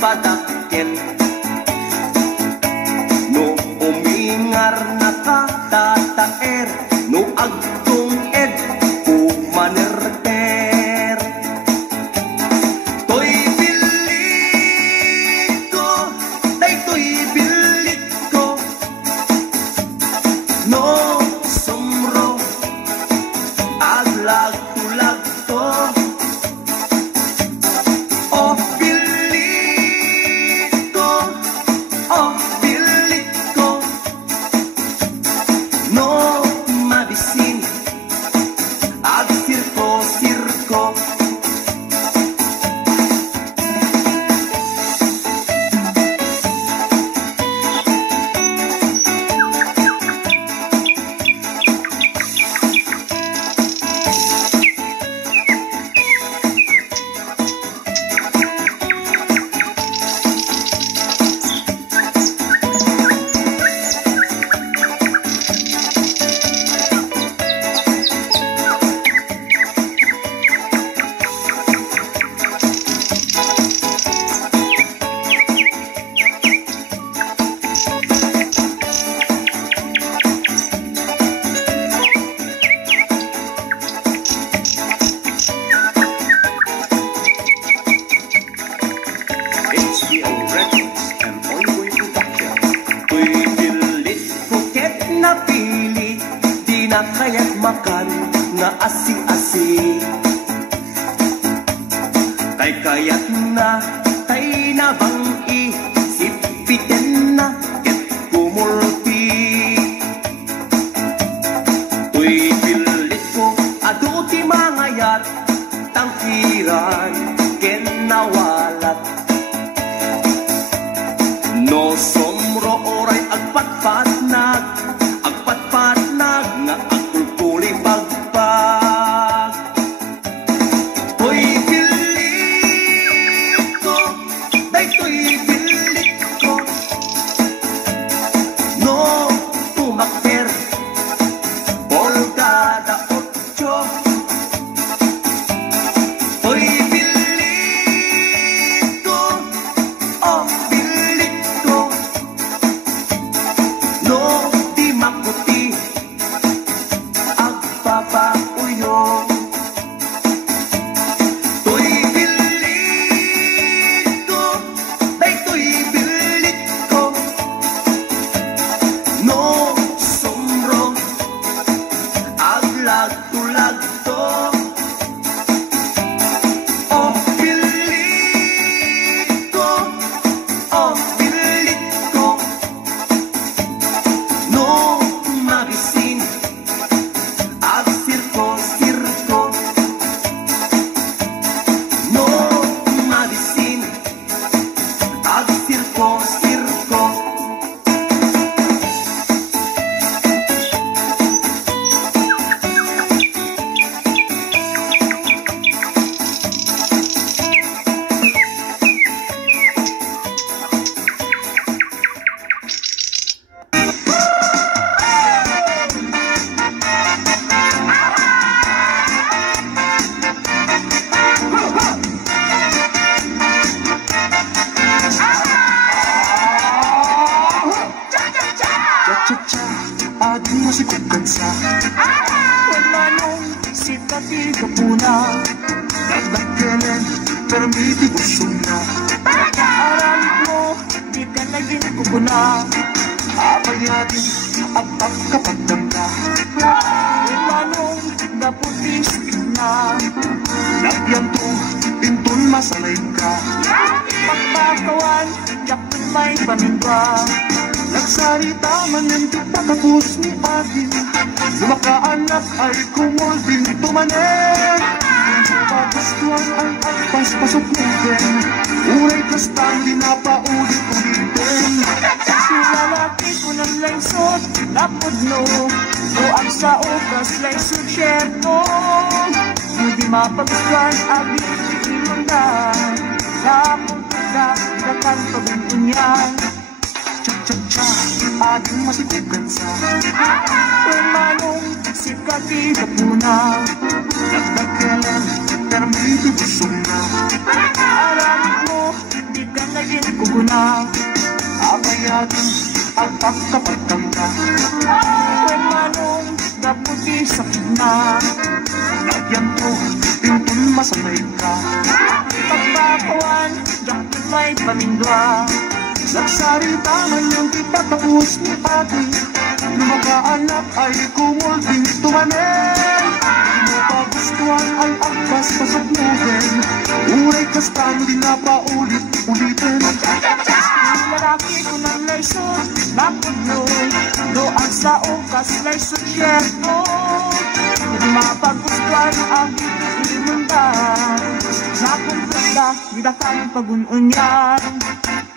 padakkel. No umingar nakatataer, no agtong ed umanerter. Toy bilit ko, day toy bilit ko, no sumro aglag tulag to. Oh bilit ko, oh bilit ko, no mabisin ag sirko sirko. HBO Records and Ongoing Production. Tuy bilit kuket na pili, di na kaya't makan na asi-asi. Kay kaya't na, tay na bang isipiten na ket kumulpi. Tuy bilit ko aduti mangayat, tangkiran ken nawalat. No somro oray agpatpatnag nga agkulkuli pagpag. Toy bilit ko, day toy bilit ko, no tumakter Polgada 8. Toy bilit ko, oh bilit ko, no di makuti agpapauyo. Toy bilit ko, day toy bilit ko, no sumro aglag tulag to. Oh bilit ko, oh bilit ko, no mabisin ag sirko sirko, no mabisin ag sirko sirko. Cha-cha-cha, ating masikot kansa. Wala nung sitati kapuna, nagdagkelen, permiti ko suna. Aramid mo, di ka naging kupuna, abay natin ang pagkapagdamda. Wala nung naputis na, nagyanto, pintun masalay ka. Pagpakawan, yakun may pamingka. Nagsarita man yung tipakapos ni atin, lumakaanak ay kumulbing tumanen. Pagkastuan ay agpas-pasok natin, unay kastang di na paulit-ulitin. Si lalaki ko ng laysot, napudno, o ang sa oras laysot syerto. Hindi mapagustuhan, abit-itin na, napong pagka, dakan pabintunyan. Cha-cha-cha, ating masitigan sa Permanong sikati kapuna, nagdagkalan, permiti busong na. Aramid mo, di ka naging na abayatin ang pagkapagtanda. Kung anong naputi sa kina, lagyan ko pintun masanay ka. Pagpapawan, yakit may pamindwa, nagsarita man yung di patapos ni ate. Lumagaanak ay kumulting tumanin, di mo pa gustuhan ay agpas pasagnuhin. Uray kastano di na paulit-ulitin. Yung lalaki ko ng layson, napagnoy, doon sa ukas layson syerto. Hindi mapagustuhan ang imundan, napunta di ba kayong pagununyan.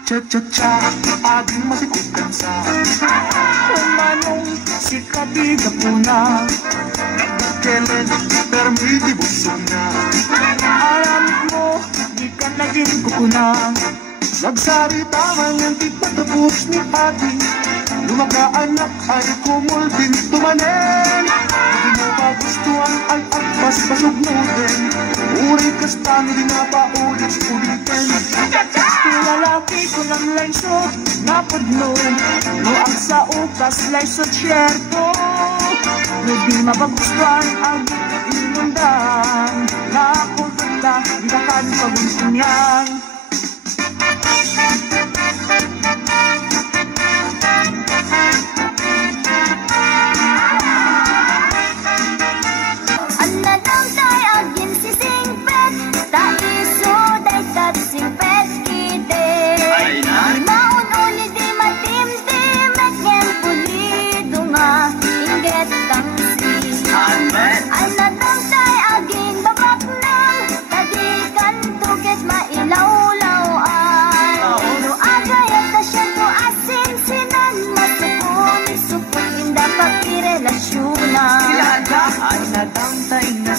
Cha-cha-cha, aging matikugan sa kung manong si Katiga po na nagkakelen, pero may dibusong na. Alam mo, di ka naging kukunang, nagsarita man yung di patapos ni ate. Lumagaanak ay kumulting tumanin, hindi mo pa gustuhan ay agpas pasugnutin. Uray kastano di na paulit-ulitin. Yung lalaki ko ng laysot, napagnoy, luang sa ukas laysot syerto. Hindi mapagustuhan ang inundan, nakapunta, di na kami pagunsun yan.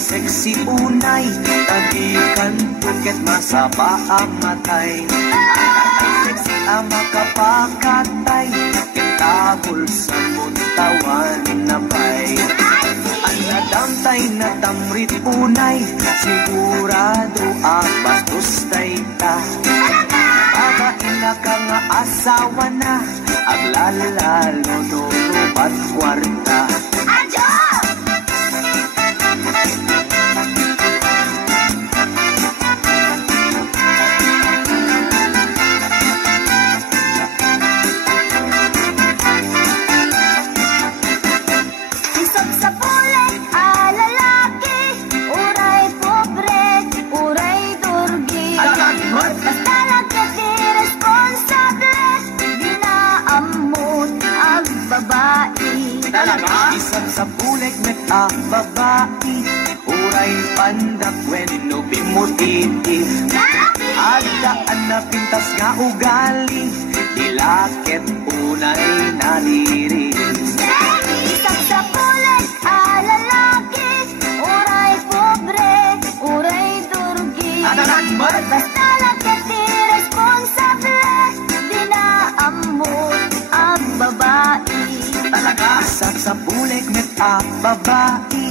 Sexy unay, tadikan puket masaba ang matay. Sexy ang makapakatay, kitagol sa muntawan na bay. Ang nadamtay na tamrit unay, sigurado ang bastos tay ta. Babain na ka nga asawa na, aglalalo dorubat kwarta. Isang sa bulik ang babae, uray pandak when inubimutiti. Agdaan na pintas nga ugali, dilakit unay nariri. Isang sa bulik lalaki, uray pobre, uray durgi. Basta lakit di responsable, di na amot ang babae. Isang sa bulik ang babae,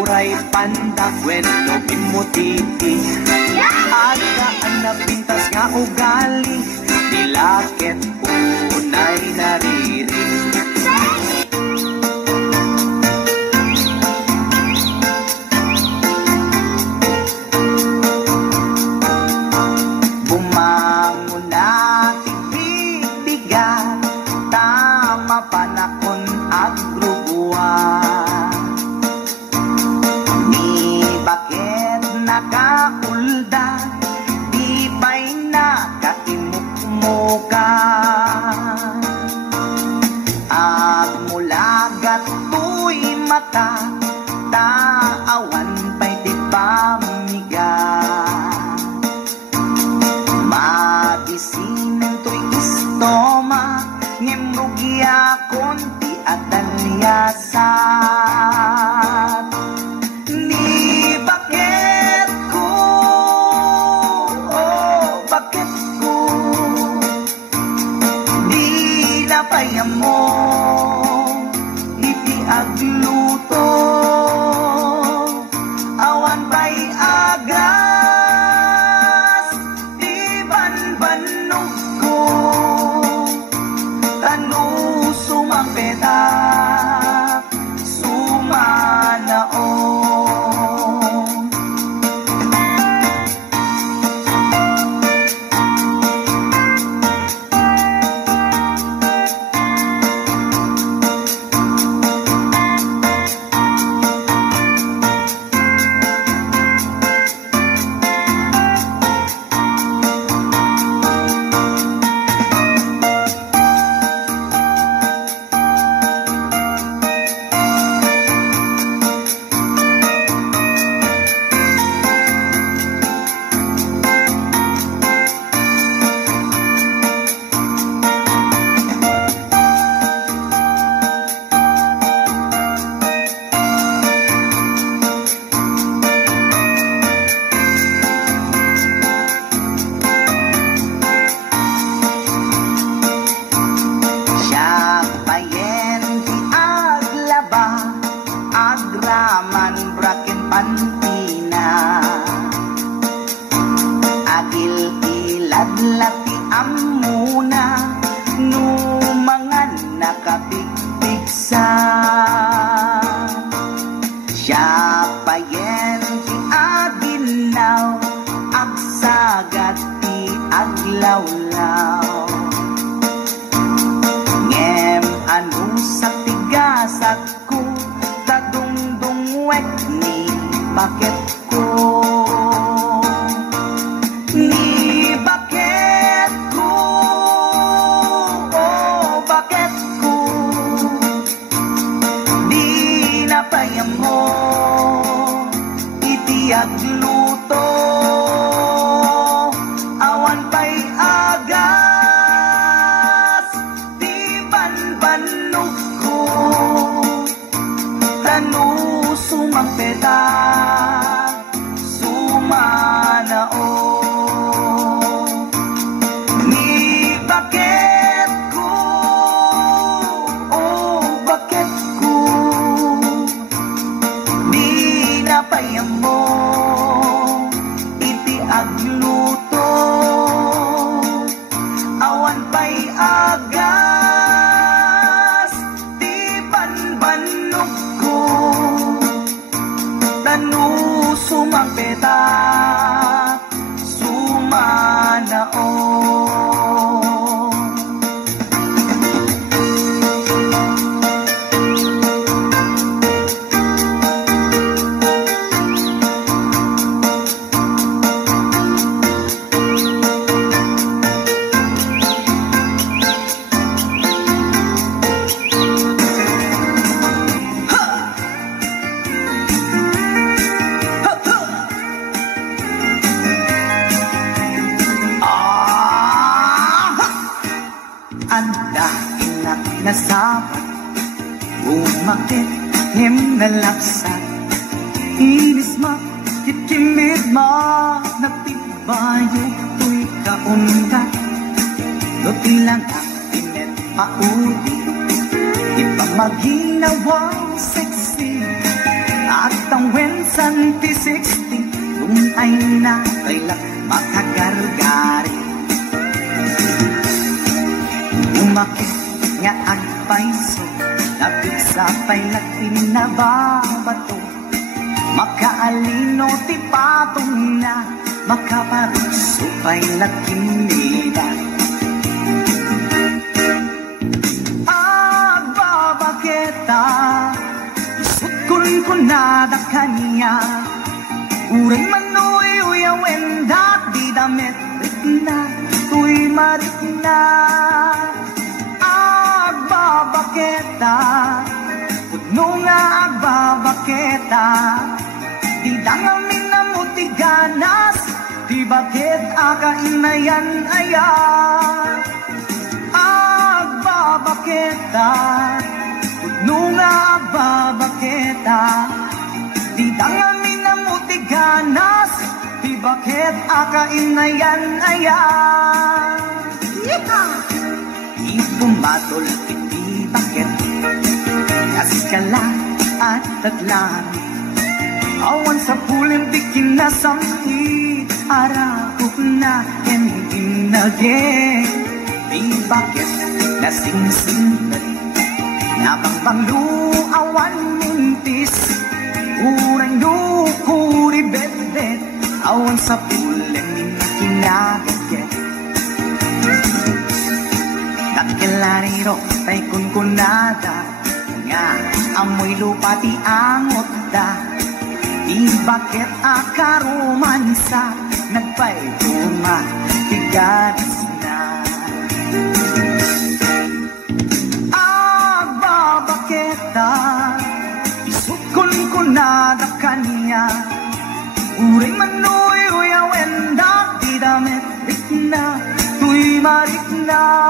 uray pandak when inubimutiti. Agdaan na pintas nga ugali, dilakit unay nariri. Bumangon na tibig-bigat, tama panakon agrubuan. Ni bakit nakaulda, di ba'y nakaimukmuka. At mula gato'y mata, taawan pa'y di pamiga. Magisin to'y istoma, ngimrugya konti at dalyasat. Ni bakit ko, oh bakit ko, di napayam mo, iti agluto, awan pa'y agas, di banbanog ko. lawlaw, agsagat ti aglawlaw. Ngem anu sa tigasat ko, dadungdungwek ni bakit ko. Ni bakit ko, oh bakit ko, di napayam mo itiag luto, awan pa'y agas, di banbanog ko, tanu sumang peta, sumanao. Ni bakit ko, oh bakit ko, di napayam mo iti agluto, awan pa'y agas, di banbanog ko, tanu sumang peta, sumanao. Anda inak nasapat, umakit him nalaksak, inis ma, kitimid ma, nagtibayo tuy kaundat, luti lang ang tinet pauli, ipamaginawang sexy, at ang wensan ti 60, kung ay na kailak makagargari. Umakit nga agpaiso, napigsa pa'y nagpinababato, makaalino ti patong na, makaparuso pa'y nagkinila. Agbabaketa, isukun ko na da kanya, uray manoy uyawen dat di damit na, tuy marit na. Agbabaketa, puno nga agbabaketa, di dangamin na mutiganas, di bakit akainayan aya. Agbabaketa, puno nga agbabaketa, di dangamin na mutiganas, di bakit akainayan aya. Ipumatol iti bakit, kaskala at taglan, awan sa pulim di kinasami, arako na enginage. Di bakit nasingsingat, nabangbanglu awan mintis, urang dukuri bet-bet, awan sa pulim ni kinagagit. Kakilariro tay kunkunada, nga amoy lupa ti angot da, di bakit akarumansa, nagpay tuma tigadas na. Agbabaketa, isukon kunada kanya, uray manoy uyawen da, di damit na, tuy marit na.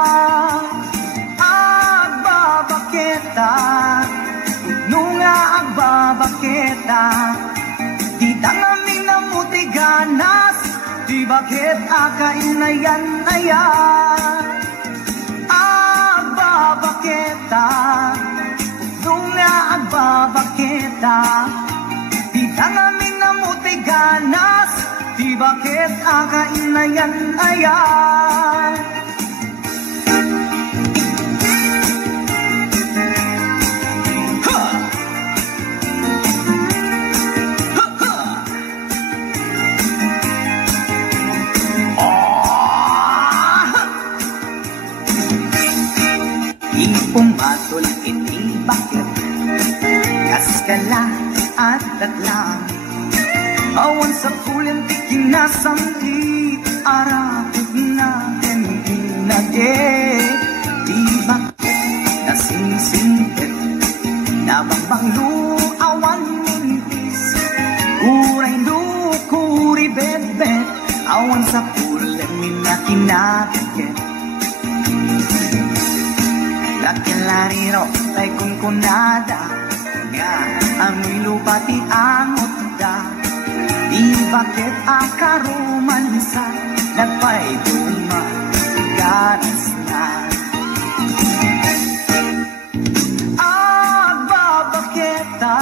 Agbabaketa, puno nga agbabaketa, di dangamin na mutiganas, di bakit akainayan aya. Agbabaketa, puno nga agbabaketa, di dangamin na mutiganas, di bakit akainayan aya. dala at datlang. Awan sa kulang tiking nasamti, arapit natin inage. Di bakit nasingsingit, nabambang luawan mintis, kuray lukuri bebet, awan sa kulang minakinatigit. Lakilariro tay kunkunada, nga amoy lupati angot da. Di bakit akarumansa, nagpay ganas na. Agbabaketa,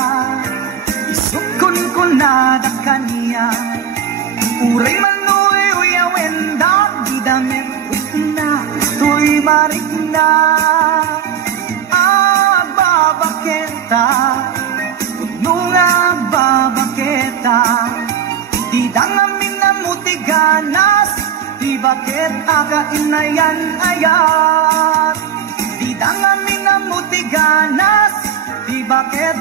isukun kunada kaniya, uray manuy uyawin da, di damit na, tuy marik na. Agbabaketa, punong agbabaketa, di dangamin na mutiganas, di bakit akainayan ayat. Di dangamin na mutiganas, di bakit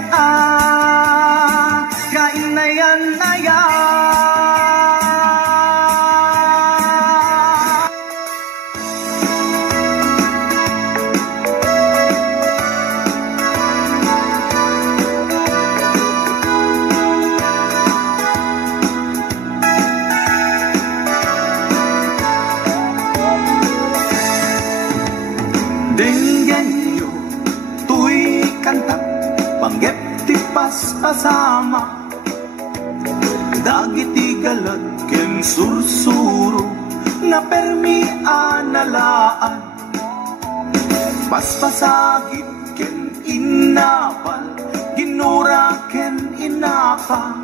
akainayan ayat. Denggan yo, tuy kanta, panggep ti paspasama, dagiti galat ken sursuro, na permi analaan, paspasagit ken inapal, ginura ken inapa,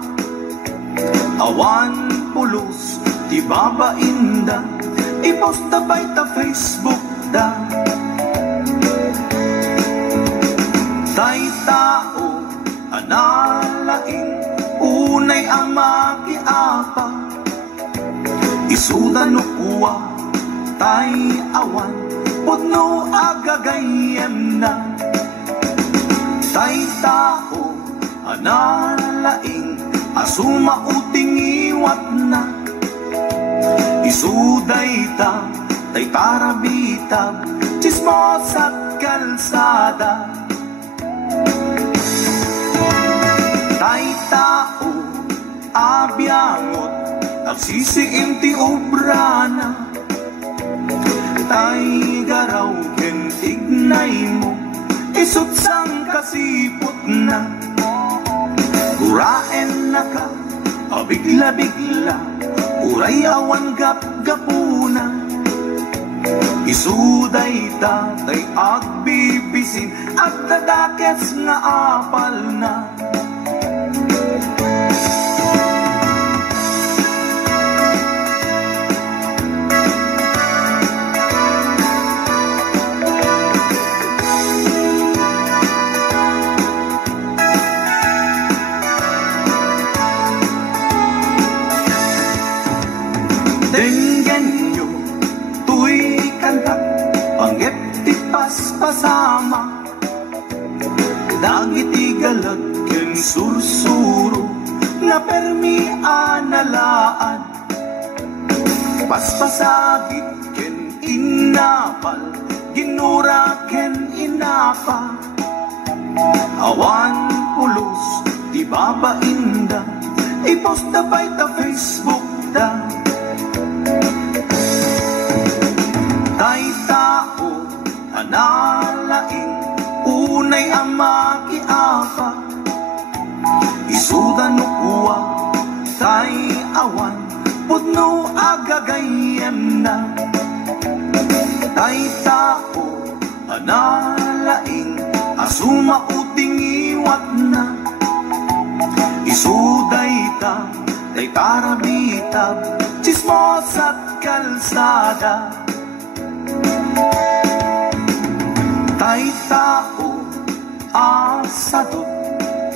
awan pulos ti babainda, iposta by ta Facebook da. Tay tao, analaing, unay ang makiapa, isuda no kuwa, tay awan, pudno agagayem na. Tay tao, analaing, asuma uting iwat na, isuday ta, tay tarabitab, chismos at kalsada. Tay tao, abyangot, agsisiim ti obrana, tay garaw ken ignay mo, isut sang kasipot na. Uraen na ka, abigla-bigla, uray awan gap-gapuna, isuday ta, tay agbibisin, at dadakets nga apal na. Denggan yo, tuy kanta, panggep ti paspasama, dagiti galat ken sursuro, na permi analaan, paspasagit ken inapal, ginura ken inapa, awan pulos ti babainda, iposta by ta Facebook da. Tay tao, analaing, unay ang makiapa, isuda no kuwa, tay awan, pudno agagayem na. Tay tao, analaing, asuma uting iwat na, isuday ta, tay tarabitab, chismos at kalsada. Tay tao, asadot,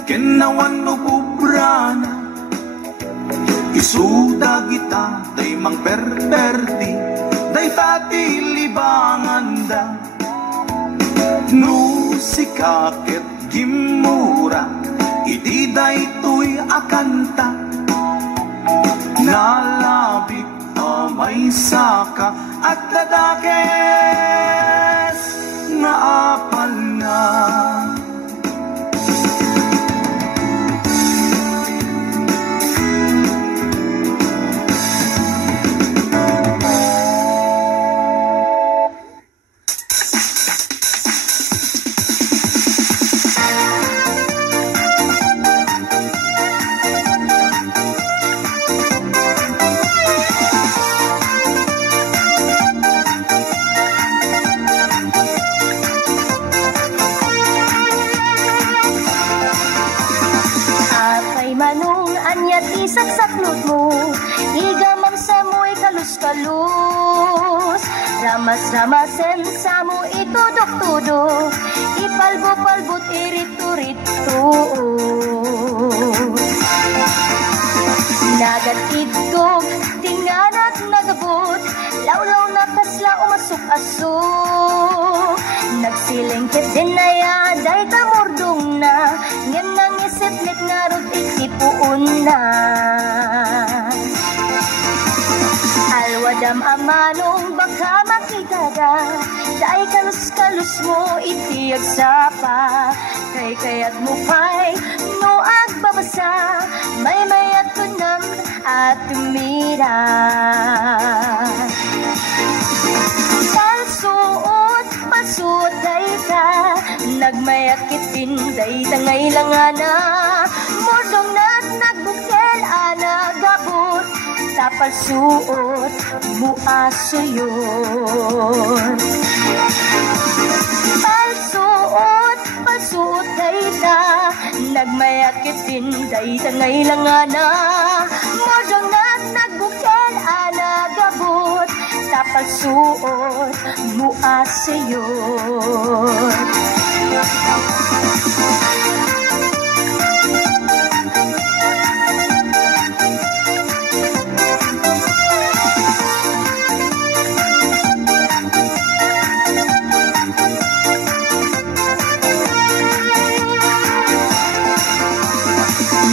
kenawan no bubrana, isuda kita, tay mang perperdi, tay tati libanganda. No sikakit gimura, Idi daytoy akanta nalabit may saka at dadakes na apal na. Saksaklot mo, igamam sa mo'y kalus-kalus. Ramas-ramasen sa mo itudok-tudok, ipalbo-palbot irito-rito. Nagatidkog, tinganat nagabot, lawlaw na kasla umasok-asok. Nagsilingkit din na yaday tamordong na, ngem nang isiplit nga rod itipuon na. Alwadam amanong baka makita da, dahil kalus-kalus mo itiyag sapa. Kay kayat mo pa'y noag babasa, may mayat ko nam at tumira. Palsuot day ka, nagmayakit din day tangay langana. Mordong na't nagbukel anagabot, sa palsuot muaso yun. Palsuot day ka, nagmayakit din day tangay langana. Mordong na't nagbukel anagabot, sa palsuot muaso yun.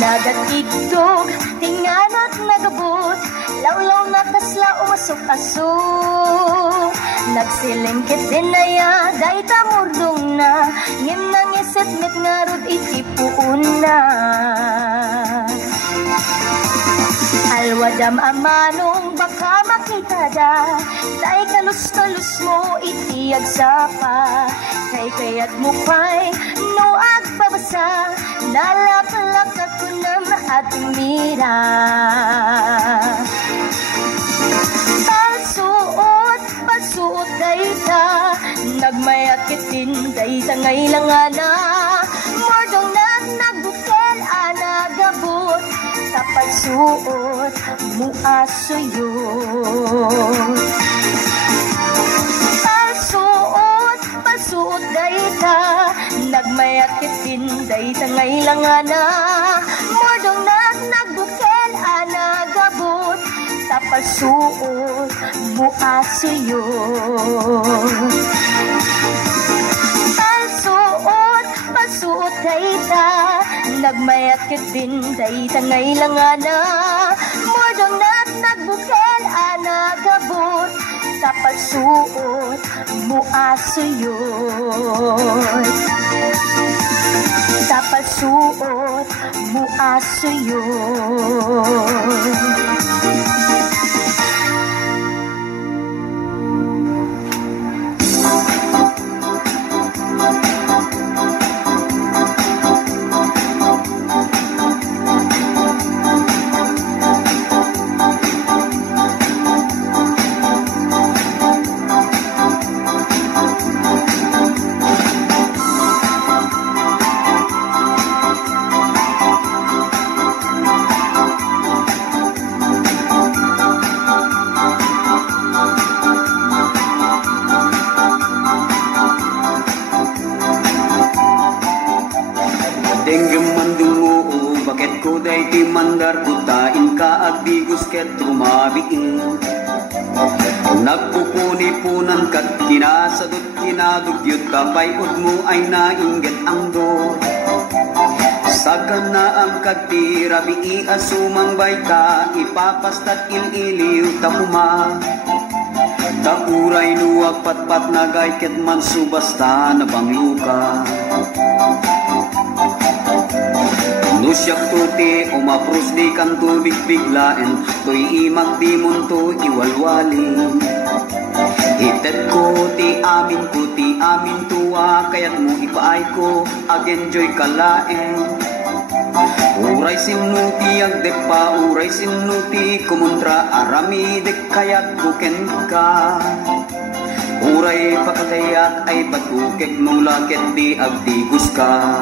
Nagatidog, tinganat nagabot, lawlaw na kasla umasok-asok. Nagsilingkit din na yaday tamordong na, ngem nang isitmit nga rod itipuon na. Alwadam amanong baka makita da, dahil kalus-kalus mo itiyag sapa. Kay kayat mo pa'y noag babasa, nalaklak ako nam at mira. Palsuot day ka, nagmayakit din day tangay langana. Mordong na't nagbukel anagabot, sa palsuot muaso yun. Palsuot day ka, nagmayakit din day tangay langana. Mordong na't nagbukel anagabot, sa palsuot muaso yun. Palsuot day ka, nagmayakit din day tangay langana. Mordong na't nagbukel anagabot, sa palsuot muaso yun. Sa palsuot muaso yun. Mandar kutain ka agdigos ket rumabiin. Nagpupuni-punan kat kinasadot kinadugyot kapay mo ay nainggit ang do. Sagan na ang kagdi, rabi asumang bayta, ipapastat ililiw takuma. Tauray nuwag patpat nagay ket man subasta na bangluka. Nusyak tuti umapros di kan tubig biglaen, to'y imag di munto iwalwali. Itet ko ti amin tuwa, kayat mo ipaay ko ag-enjoy kalaen. Uray sinuti agdepa, uray sinuti kumuntra arami dek kayat buken ka. Uray pakatayak ay batukek nulaket di agdigus ka.